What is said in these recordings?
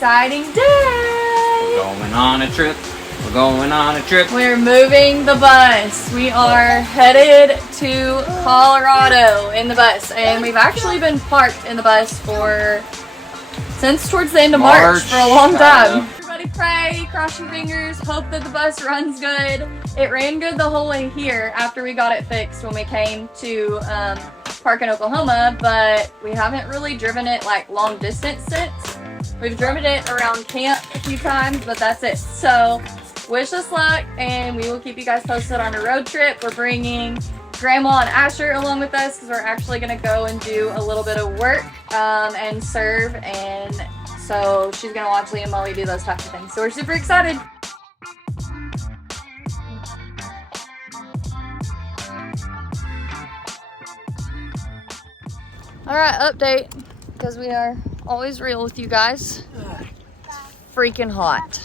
exciting day. We're going on a trip. We're going on a trip. We're moving the bus. We are headed to Colorado in the bus, and we've actually been parked in the bus since towards the end of March for a long time. Everybody pray, cross your fingers, hope that the bus runs good. It ran good the whole way here after we got it fixed when we came to park in Oklahoma, but we haven't really driven it like long distance since. We've driven it around camp a few times, but that's it. So wish us luck, and we will keep you guys posted on a road trip. We're bringing Grandma and Asher along with us because we're actually going to go and do a little bit of work and serve, and so she's going to watch Liam while we do those types of things. So we're super excited. Alright, update, because we are always real with you guys. It's freaking hot.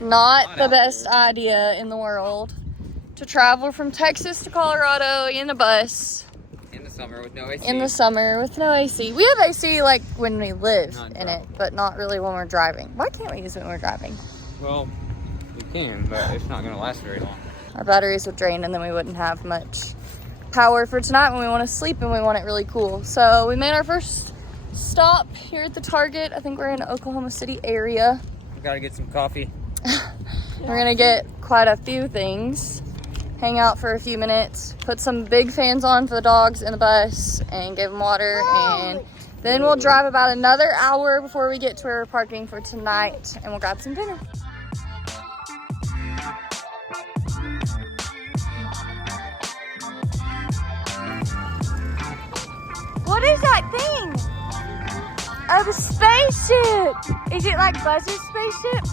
Not the best idea in the world to travel from Texas to Colorado in a bus. In the summer with no AC. In the summer with no AC. We have AC like when we live in it, but not really when we're driving. Why can't we use it when we're driving? Well, we can, but it's not going to last very long. Our batteries would drain, and then we wouldn't have much power for tonight when we want to sleep and we want it really cool. So we made our first stop here at the Target. I think we're in the Oklahoma City area. We got to get some coffee. We're gonna get quite a few things, hang out for a few minutes, put some big fans on for the dogs in the bus, and give them water, and then we'll drive about another hour before we get to where we're parking for tonight, and we'll grab some dinner. What is that thing? Oh, the spaceship! Is it like Buzz's spaceship?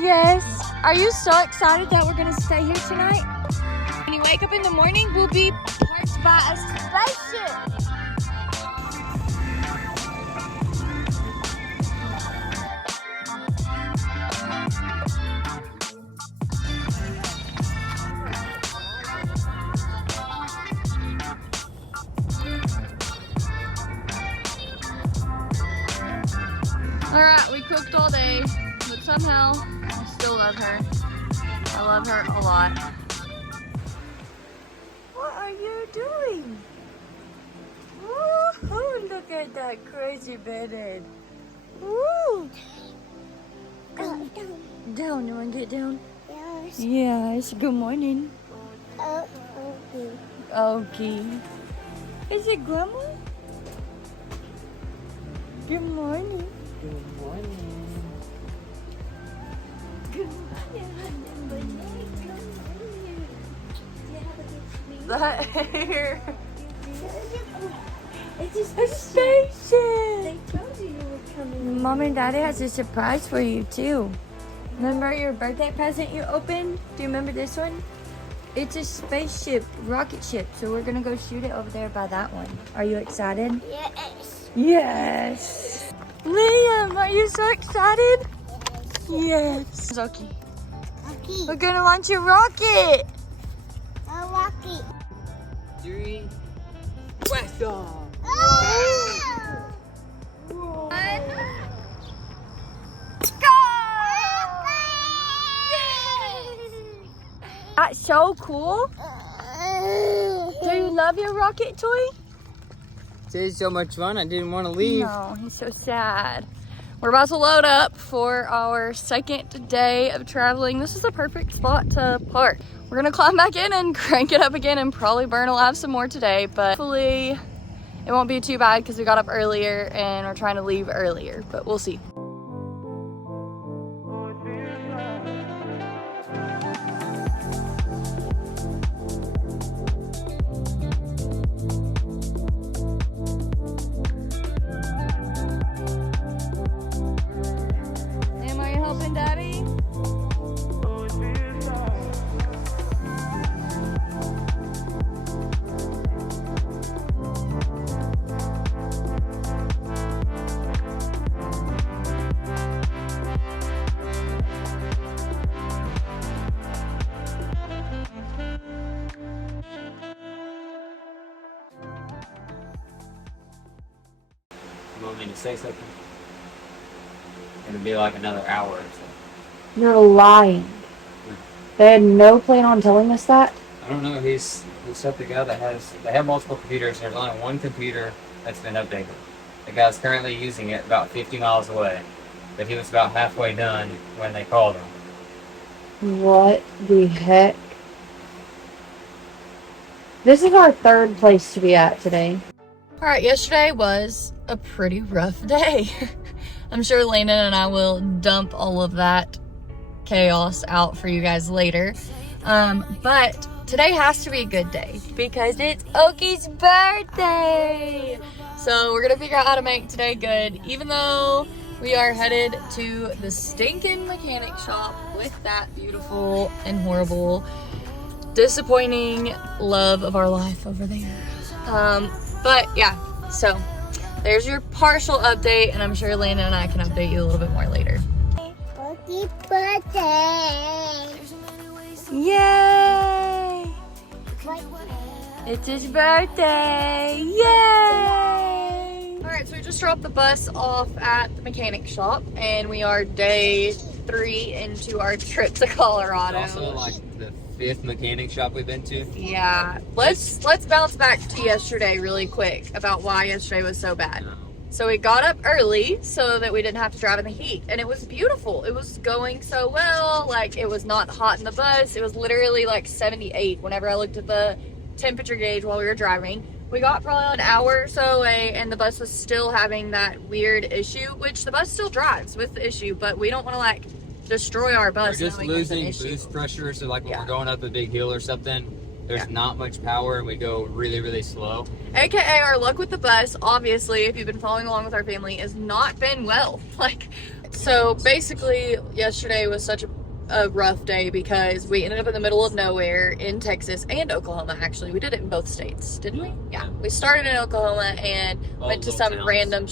Yes. Are you so excited that we're gonna stay here tonight? When you wake up in the morning, we'll be parked by a spaceship. Alright, we cooked all day, but somehow I still love her. I love her a lot. What are you doing? Woo-hoo, look at that crazy bedhead. Woo! Down, you want to get down? Yes. Yes, good morning. Okay. Is it Grandma? Good morning. Good morning. Good morning. That hair. It's a spaceship. They told you were coming. Mom and Daddy has a surprise for you too. Remember your birthday present you opened? Do you remember this one? It's a spaceship, rocket ship. So we're gonna go shoot it over there by that one. Are you excited? Yes. Yes. Liam, are you so excited? Yes. Zoki. We're gonna launch a rocket. A rocket. 3, blast off. Go! That's so cool. Do you love your rocket toy? This is so much fun. I didn't want to leave. No, he's so sad. We're about to load up for our second day of traveling. This is the perfect spot to park. We're gonna climb back in and crank it up again and probably burn a lap some more today, but hopefully it won't be too bad because we got up earlier and we're trying to leave earlier, but we'll see. Daddy? You want me to say something? It'll be like another hour or so. You're lying. They had no plan on telling us that? I don't know. He's up the guy that they have multiple computers. There's only one computer that's been updated. The guy's currently using it about 50 miles away, but he was about halfway done when they called him. What the heck? This is our third place to be at today. Alright, yesterday was a pretty rough day. I'm sure Landon and I will dump all of that chaos out for you guys later. But today has to be a good day because it's Oki's birthday. So we're gonna figure out how to make today good, even though we are headed to the stinking mechanic shop with that beautiful and horrible, disappointing love of our life over there. But yeah, so there's your partial update, and I'm sure Landon and I can update you a little bit more later. Happy birthday. Yay! It's his birthday! Yay! Alright, so we just dropped the bus off at the mechanic shop, and we are day 3 into our trip to Colorado. It's also like the 5th mechanic shop we've been to. Yeah. Let's bounce back to yesterday really quick about why yesterday was so bad. So we got up early so that we didn't have to drive in the heat, and it was beautiful. It was going so well. Like, it was not hot in the bus. It was literally like 78 whenever I looked at the temperature gauge while we were driving. We got probably an hour or so away, and the bus was still having that weird issue, which the bus still drives with the issue, but we don't want to like destroy our bus. We're just losing boost pressure, so like when we're going up a big hill or something, there's not much power and we go really, really slow. AKA our luck with the bus, obviously, if you've been following along with our family, has not been well. Like, so basically yesterday was such a rough day because we ended up in the middle of nowhere in Texas and Oklahoma. Actually, we did it in both states, didn't we? Yeah, we started in Oklahoma and went to some random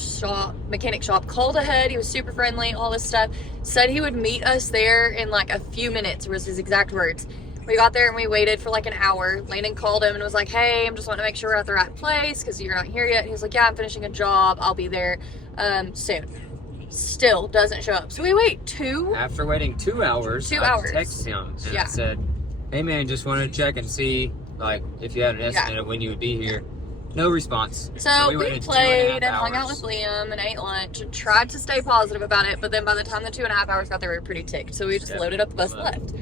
mechanic shop, called ahead. He was super friendly, all this stuff, said he would meet us there in like a few minutes was his exact words. We got there and we waited for like an hour. Landon called him and was like, hey, I'm just wanting to make sure we're at the right place because you're not here yet. And he was like, yeah, I'm finishing a job, I'll be there soon. Still doesn't show up. So we wait After waiting 2 hours, I texted him and I said, hey man, just wanted to check and see like if you had an estimate of when you would be here. No response. So we played and hung out with Liam and ate lunch and tried to stay positive about it, but then by the time the 2.5 hours got there, we were pretty ticked. So we just loaded up the bus and left.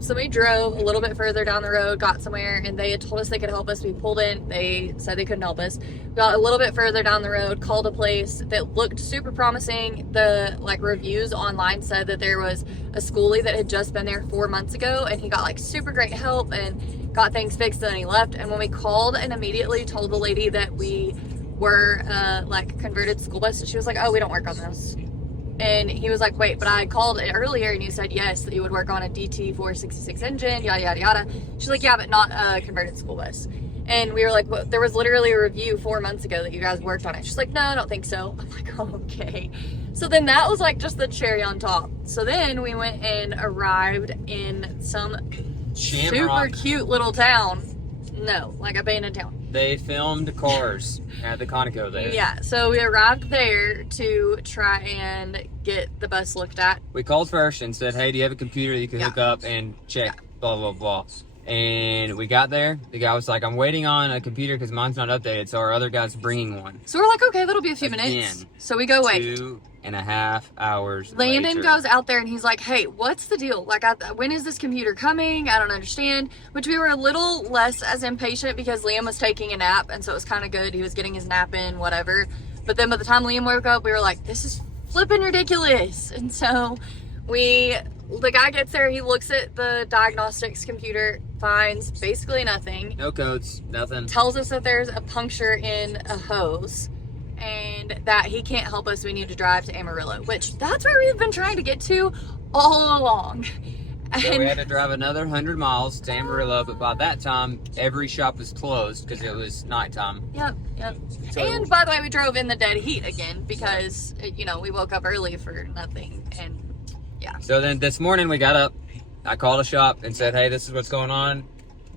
So we drove a little bit further down the road, got somewhere, and they had told us they could help us. We pulled in, they said they couldn't help us. We got a little bit further down the road, called a place that looked super promising. The like reviews online said that there was a Skoolie that had just been there 4 months ago, and he got like super great help and got things fixed, and then he left. And when we called and immediately told the lady that we were like converted school bus, she was like, oh, we don't work on those. And he was like, wait, but I called it earlier and you said yes, that you would work on a DT466 engine, yada, yada, yada. She's like, yeah, but not a converted school bus. And we were like, well, there was literally a review 4 months ago that you guys worked on it. She's like, no, I don't think so. I'm like, oh, okay. So then that was like just the cherry on top. So then we went and arrived in some super cute little town. No, like abandoned town. They filmed cars at the Conoco there. Yeah, so we arrived there to try and get the bus looked at. We called first and said, hey, do you have a computer that you can hook up and check, blah, blah, blah. And we got there. The guy was like, I'm waiting on a computer because mine's not updated, so our other guy's bringing one. So we're like, okay, that'll be a few minutes. So we go wait. 2.5 hours Landon goes out there and he's like, hey, what's the deal? Like, when is this computer coming? I don't understand. Which we were a little less as impatient because Liam was taking a nap, and so it was kind of good. He was getting his nap in, whatever. But then by the time Liam woke up, we were like, this is flipping ridiculous. And so the guy gets there, he looks at the diagnostics computer, finds basically nothing. No codes, nothing. Tells us that there's a puncture in a hose and that he can't help us. We need to drive to Amarillo, which that's where we've been trying to get to all along. So we had to drive another 100 miles to Amarillo, but by that time, every shop was closed because it was nighttime. Yep. So, and by the way, we drove in the dead heat again because, we woke up early for nothing. And yeah. So then this morning we got up, I called a shop and said, hey, this is what's going on.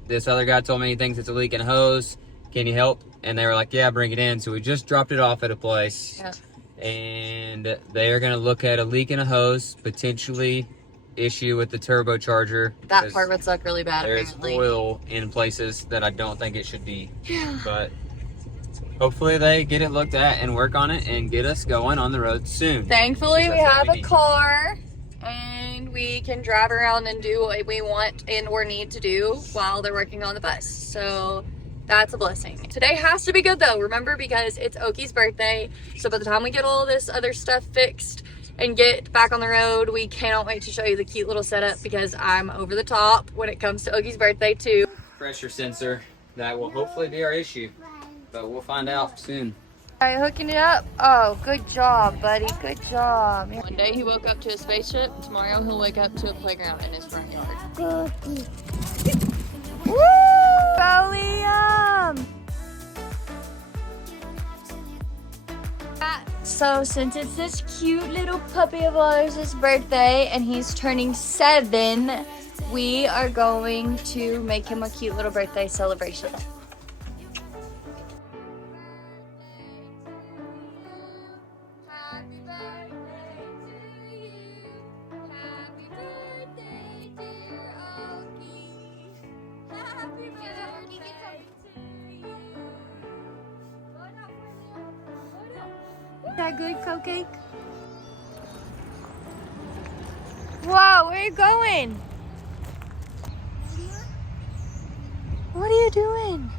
This other guy told me he thinks it's a leak in a hose. Can you help? And they were like, yeah, bring it in. So we just dropped it off at a place. Yeah. and they are going to look at a leak in a hose, potentially issue with the turbocharger. That part would suck really bad. There's apparently. oil in places that I don't think it should be. But hopefully they get it looked at and work on it and get us going on the road soon. Thankfully, we have a car and we can drive around and do what we want and or need to do while they're working on the bus. So that's a blessing. Today has to be good though, remember, because it's Oki's birthday. So by the time we get all this other stuff fixed and get back on the road, we cannot wait to show you the cute little setup because I'm over the top when it comes to Oki's birthday too. Pressure sensor, that will hopefully be our issue, but we'll find out soon. All right, hooking it up. Oh, good job, buddy. Good job. One day he woke up to a spaceship. Tomorrow he'll wake up to a playground in his front yard. Cookie. Woo! Go, Liam! So since it's this cute little puppy of ours' birthday and he's turning 7, we are going to make him a cute little birthday celebration. Is that good, Cupcake? Wow, where are you going? What are you doing?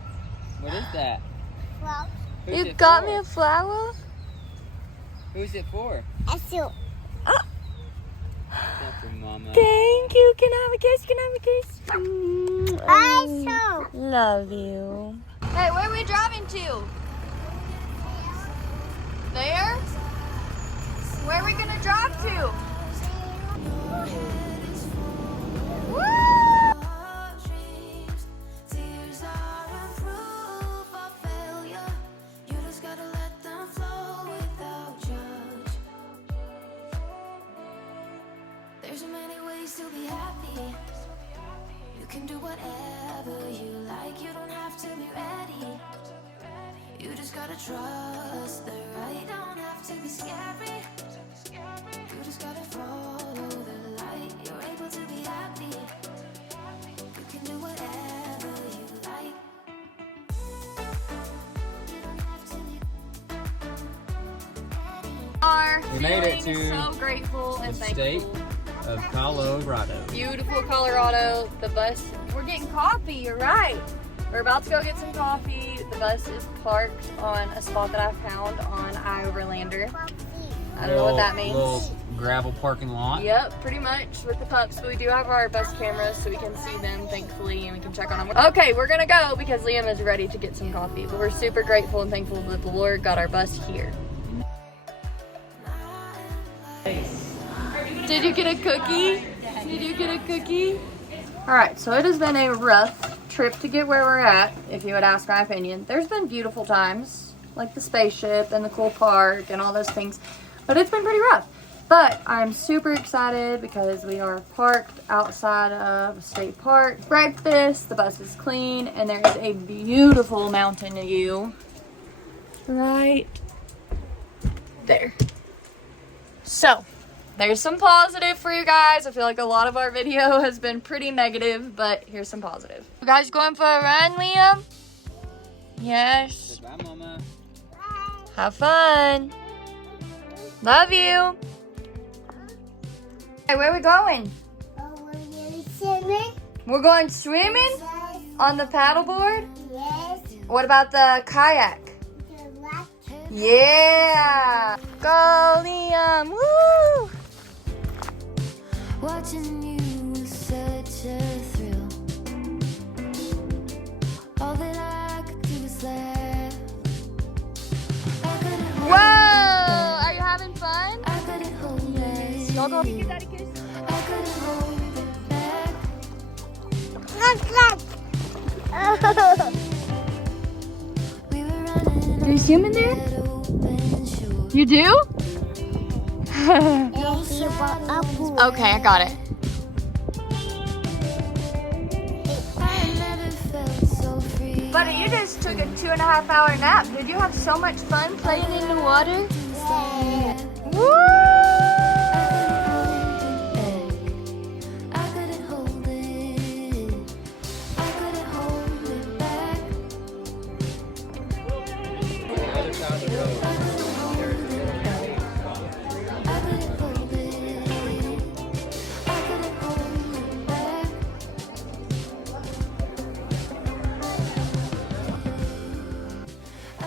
What is that? Well, You got me a flower? Who's it for? that's you. That's for Mama. Thank you. Can I have a kiss? Can I have a kiss? I saw. Love you. Hey, where are we driving to? There? Where are we gonna drive to? Woo! There's many ways to be happy. You can do whatever you like. You don't have to be ready. You just gotta trust the right. Don't have to be scary. You just gotta follow the light. You're able to be happy. You can do whatever you like. We made it to so grateful and the state thankful. of Colorado. Beautiful Colorado. The bus, we're getting coffee, you're right. We're about to go get some coffee. The bus is parked on a spot that I found on Overlander. I don't know what that means. Little gravel parking lot. Yep, pretty much with the pups. But we do have our bus cameras so we can see them, thankfully, and we can check on them. Okay, we're gonna go because Liam is ready to get some coffee. But we're super grateful and thankful that the Lord got our bus here. Did you get a cookie? Did you get a cookie? Alright, so it has been a rough trip to get where we're at, if you would ask my opinion. There's been beautiful times, like the spaceship and the cool park and all those things, but it's been pretty rough. But I'm super excited because we are parked outside of a state park. Breakfast, the bus is clean, and there is a beautiful mountain view right there. So, there's some positive for you guys. I feel like a lot of our video has been pretty negative, but here's some positive. You guys going for a run, Liam? Yes. Bye, Mama. Have fun. Love you. Hey, where are we going? Swimming? We're going swimming Yes. on the paddleboard? Yes. What about the kayak? Yeah. Go, Liam. Woo! Watching you was such a thrill. All that I could do was laugh. I couldn't hold Whoa! Are you having fun? I couldn't hold it. Y'all go give Daddy a kiss. I couldn't hold it back. We were running. Do you see him in there? That open shore. You do? Yes, you bought apple. Okay, I got it. I never felt so free. Buddy, you just took a 2.5 hour nap. Did you have so much fun playing in the water? Woo! I couldn't hold it. I couldn't hold it back. The other side of the road, there's a little gate. I couldn't hold it. I couldn't hold it back. I couldn't hold it back. I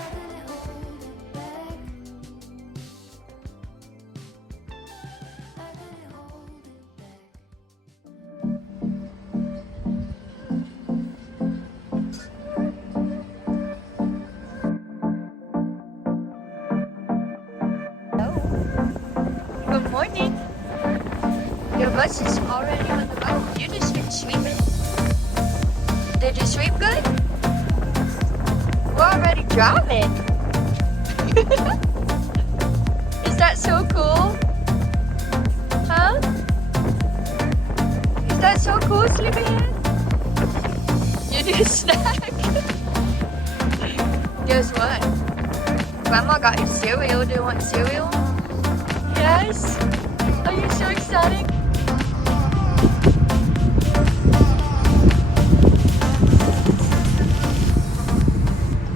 couldn't hold it back. Good morning. Your bus is already on the road. You just been sweeping. Did you sweep good? We're already driving. Is that so cool? Huh? Is that so cool, Sleepyhead? You do snack. Guess what? Grandma got you cereal. Do you want cereal? Yes? Are you so excited?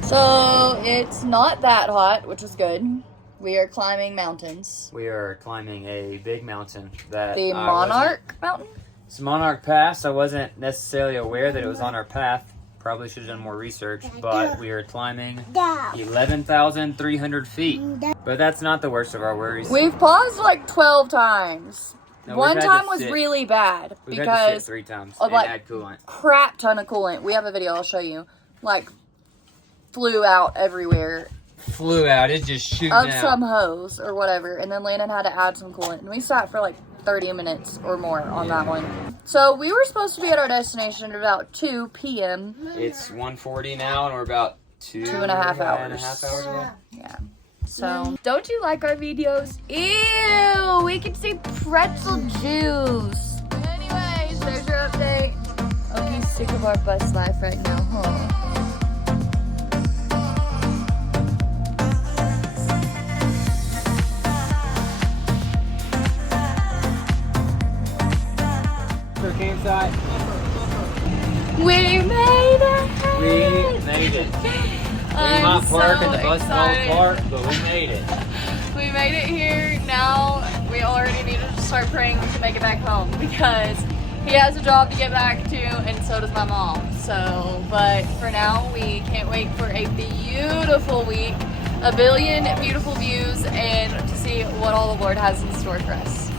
So it's not that hot, which is good. We are climbing mountains. We are climbing a big mountain that The I Monarch Mountain? It's Monarch Pass. I wasn't necessarily aware that it was on our path. Probably should have done more research, but we are climbing 11,300 feet. But that's not the worst of our worries. We've paused like 12 times. No, we've One had to time was sit. really bad We've had to sit because 3 times of, and like, add coolant. crap ton of coolant. We have a video I'll show you. Like, flew out everywhere Flew out. It's just shooting of out. some hose or whatever. And then Landon had to add some coolant. And we sat for like 30 minutes or more on that one. So we were supposed to be at our destination at about 2 p.m. It's 1:40 now, and we're about 2.5 hours. 2.5 hours away. Yeah. So, don't you like our videos? Ew, we can see pretzel juice. Anyways, there's your update. Oh, he's sick of our bus life right now, huh? For campsite, We made it! we made it. We might park and the bus won't park, but we made it. We made it here. Now we already need to start praying to make it back home because he has a job to get back to, and so does my mom. So, but for now, we can't wait for a beautiful week, a billion beautiful views, and to see what all the Lord has in store for us.